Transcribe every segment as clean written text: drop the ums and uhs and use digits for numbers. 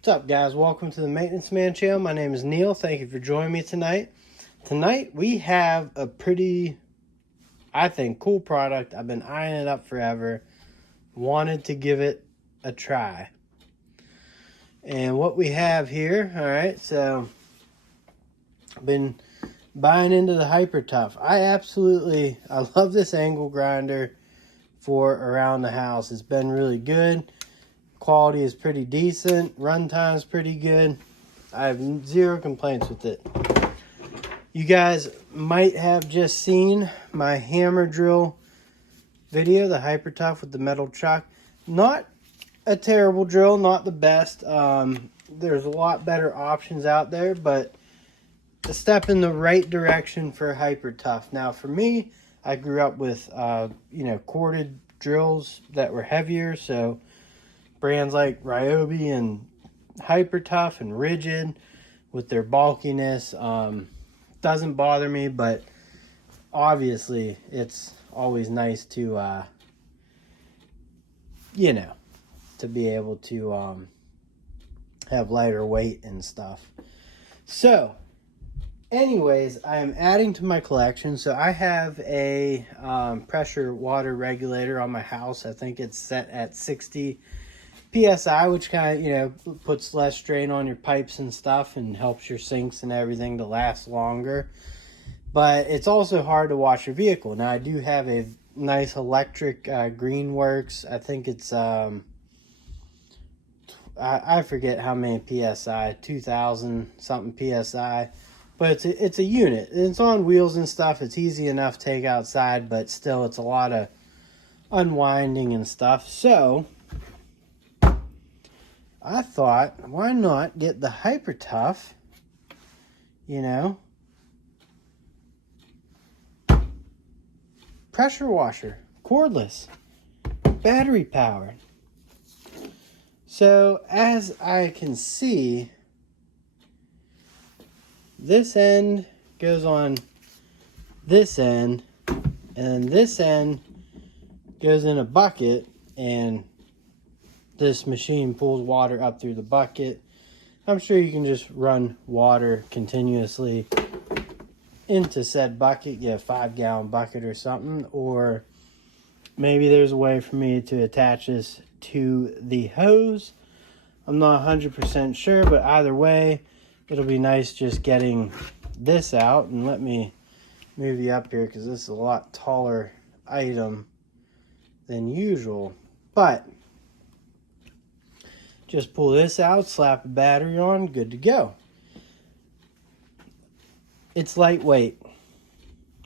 What's up, guys? Welcome to the Maintenance Man channel. My name is Neil. Thank you for joining me tonight. Tonight we have a pretty, I think, cool product. I've been eyeing it up forever. Wanted to give it a try. And what we have here, all right, so I've been buying into the Hyper Tough. I love this angle grinder for around the house. It's been really good. Quality is pretty decent. Runtime is pretty good. I have zero complaints with it. You guys might have just seen my hammer drill video, the Hyper Tough with the metal chuck. Not a terrible drill, not the best. There's a lot better options out there, but a step in the right direction for Hyper Tough. Now, for me, I grew up with corded drills that were heavier, so brands like Ryobi and Hyper Tough and Rigid with their bulkiness doesn't bother me, but obviously it's always nice to to be able to have lighter weight and stuff. So anyways, I am adding to my collection. So I have a pressure water regulator on my house. I think it's set at 60 PSI, which kind of, puts less strain on your pipes and stuff and helps your sinks and everything to last longer. But it's also hard to wash your vehicle. Now, I do have a nice electric Greenworks. I think it's, I forget how many PSI, 2,000 something PSI. But it's a unit. It's on wheels and stuff. It's easy enough to take outside, but still it's a lot of unwinding and stuff. So I thought, why not get the Hyper Tough, pressure washer, cordless, battery powered. So as I can see, this end goes on this end, and this end goes in a bucket, and this machine pulls water up through the bucket. I'm sure you can just run water continuously into said bucket, get a 5-gallon bucket or something, or maybe there's a way for me to attach this to the hose. I'm not 100% sure, but either way, it'll be nice just getting this out. And let me move you up here because this is a lot taller item than usual. But just pull this out, slap a battery on, good to go. It's lightweight.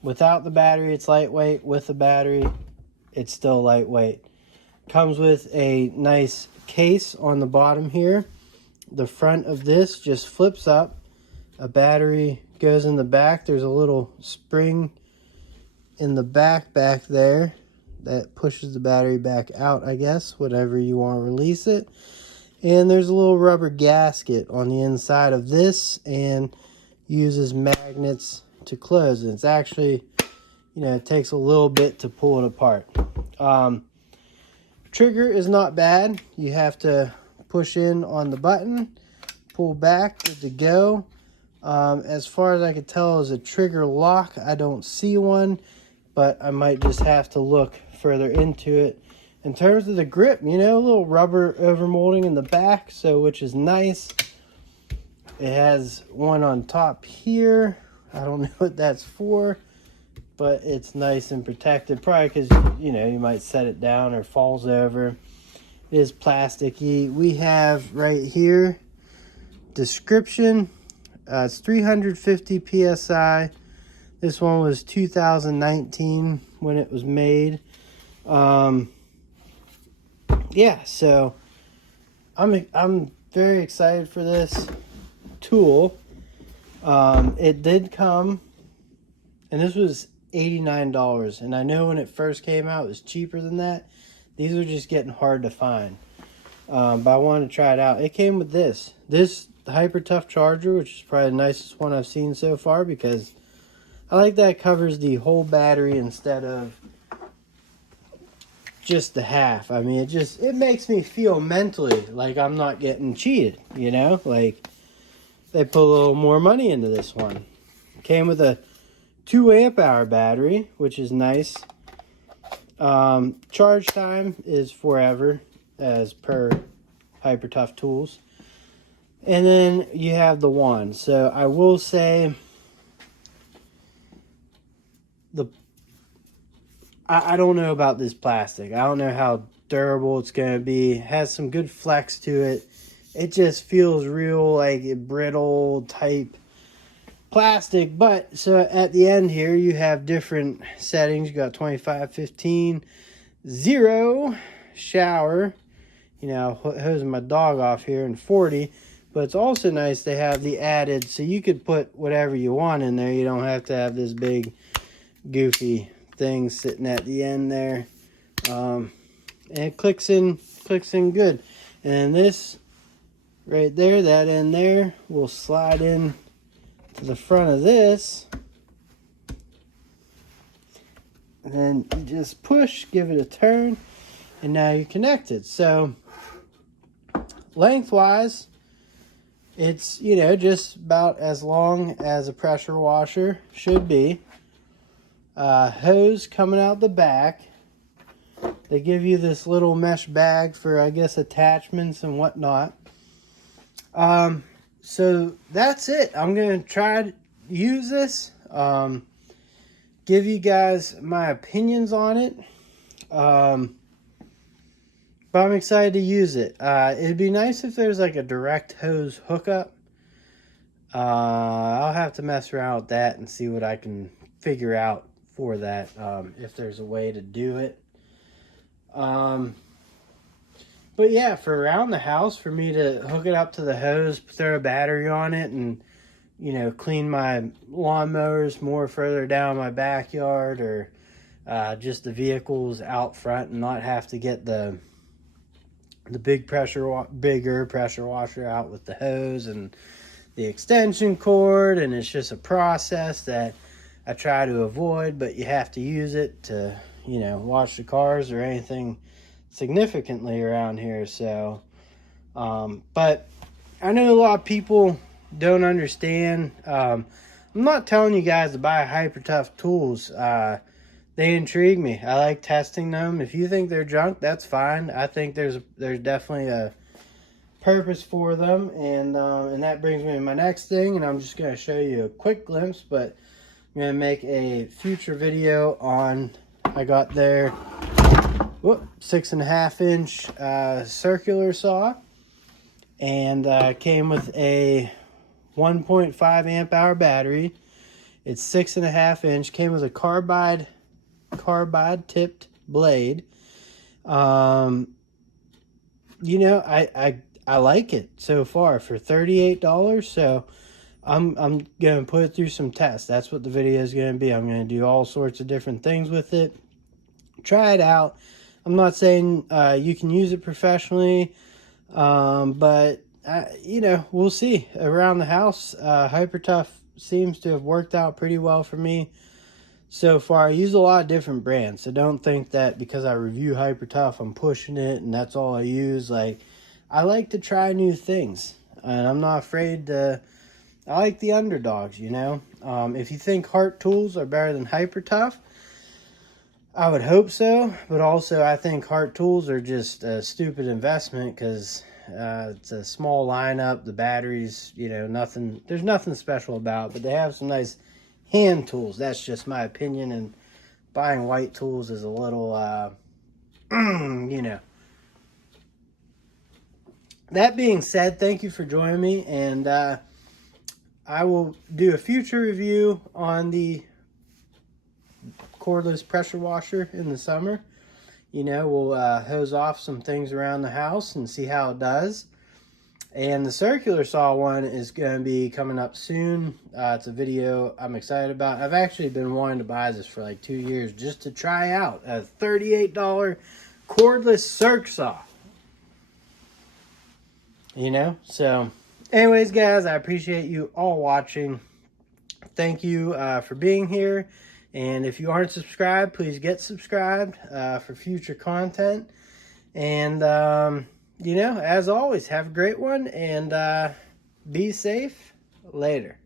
Without the battery, it's lightweight. With the battery, it's still lightweight. Comes with a nice case on the bottom here. The front of this just flips up. A battery goes in the back. There's a little spring in the back there that pushes the battery back out, I guess, whatever you want to release it. And there's a little rubber gasket on the inside of this and uses magnets to close. And it's actually, it takes a little bit to pull it apart. Trigger is not bad. You have to push in on the button, pull back, good to go. As far as I can tell, is a trigger lock. I don't see one, but I might just have to look further into it. In terms of the grip, a little rubber overmolding in the back, which is nice. It has one on top here. I don't know what that's for, but it's nice and protected. Probably because, you might set it down or falls over. It is plasticky. We have right here, description. It's 350 PSI. This one was 2019 when it was made. Yeah, so I'm very excited for this tool. It did come, and this was $89, and I know when it first came out it was cheaper than that. These are just getting hard to find, but I wanted to try it out. It came with this Hyper Tough charger, which is probably the nicest one I've seen so far, because I like that it covers the whole battery instead of just the half. I mean, it makes me feel mentally like I'm not getting cheated, you know? Like, they put a little more money into this one. Came with a 2 amp hour battery, which is nice. Charge time is forever, as per Hyper Tough Tools. And then you have the wand. So I will say, I don't know about this plastic. I don't know how durable it's going to be. It has some good flex to it. It just feels real like a brittle type plastic. But so at the end here, you have different settings. You got 25, 15, 0, shower. You know, hosing my dog off here, and 40. But it's also nice to have the added, so you could put whatever you want in there. You don't have to have this big goofy thing sitting at the end there. And it clicks in good. And then this right there, that end there, will slide in to the front of this. And then you just push, give it a turn, and now you're connected. So lengthwise, it's, you know, just about as long as a pressure washer should be. Hose coming out the back. They give you this little mesh bag for, I guess, attachments and whatnot. So that's it. I'm going to try to use this. Give you guys my opinions on it. But I'm excited to use it. It'd be nice if there's like a direct hose hookup. I'll have to mess around with that and see what I can figure out for that, if there's a way to do it. But yeah, for around the house, for me to hook it up to the hose, throw a battery on it, and, you know, clean my lawnmowers more further down my backyard, or just the vehicles out front, and not have to get the bigger pressure washer out with the hose and the extension cord. And it's just a process that I try to avoid, but you have to use it to, you know, wash the cars or anything significantly around here. So but I know a lot of people don't understand. I'm not telling you guys to buy Hyper Tough tools. They intrigue me. I like testing them. If you think they're junk, that's fine. I think there's definitely a purpose for them. And that brings me to my next thing, and I'm just going to show you a quick glimpse, but I'm going to make a future video on, I got their 6.5 inch circular saw, and came with a 1.5 amp hour battery. It's 6.5 inch, came with a carbide tipped blade. You know, I like it so far for $38. So I'm gonna put it through some tests. That's what the video is gonna be. I'm gonna do all sorts of different things with it, try it out. I'm not saying you can use it professionally, but you know, we'll see. Around the house, Hyper Tough seems to have worked out pretty well for me so far. I use a lot of different brands, so don't think that because I review Hyper Tough I'm pushing it and that's all I use. Like, I like to try new things, and I'm not afraid to. I like the underdogs, you know. If you think Hart tools are better than Hyper Tough, I would hope so, but also I think Hart tools are just a stupid investment, because it's a small lineup. The batteries, you know, there's nothing special about it, but they have some nice hand tools. That's just my opinion, and buying white tools is a little, you know. That being said, thank you for joining me, and I will do a future review on the cordless pressure washer in the summer. You know, we'll hose off some things around the house and see how it does. And the circular saw one is going to be coming up soon. It's a video I'm excited about. I've actually been wanting to buy this for like 2 years just to try out a $38 cordless circ saw. You know, so anyways, guys, I appreciate you all watching. Thank you for being here. And if you aren't subscribed, please get subscribed for future content. And, you know, as always, have a great one and be safe. Later.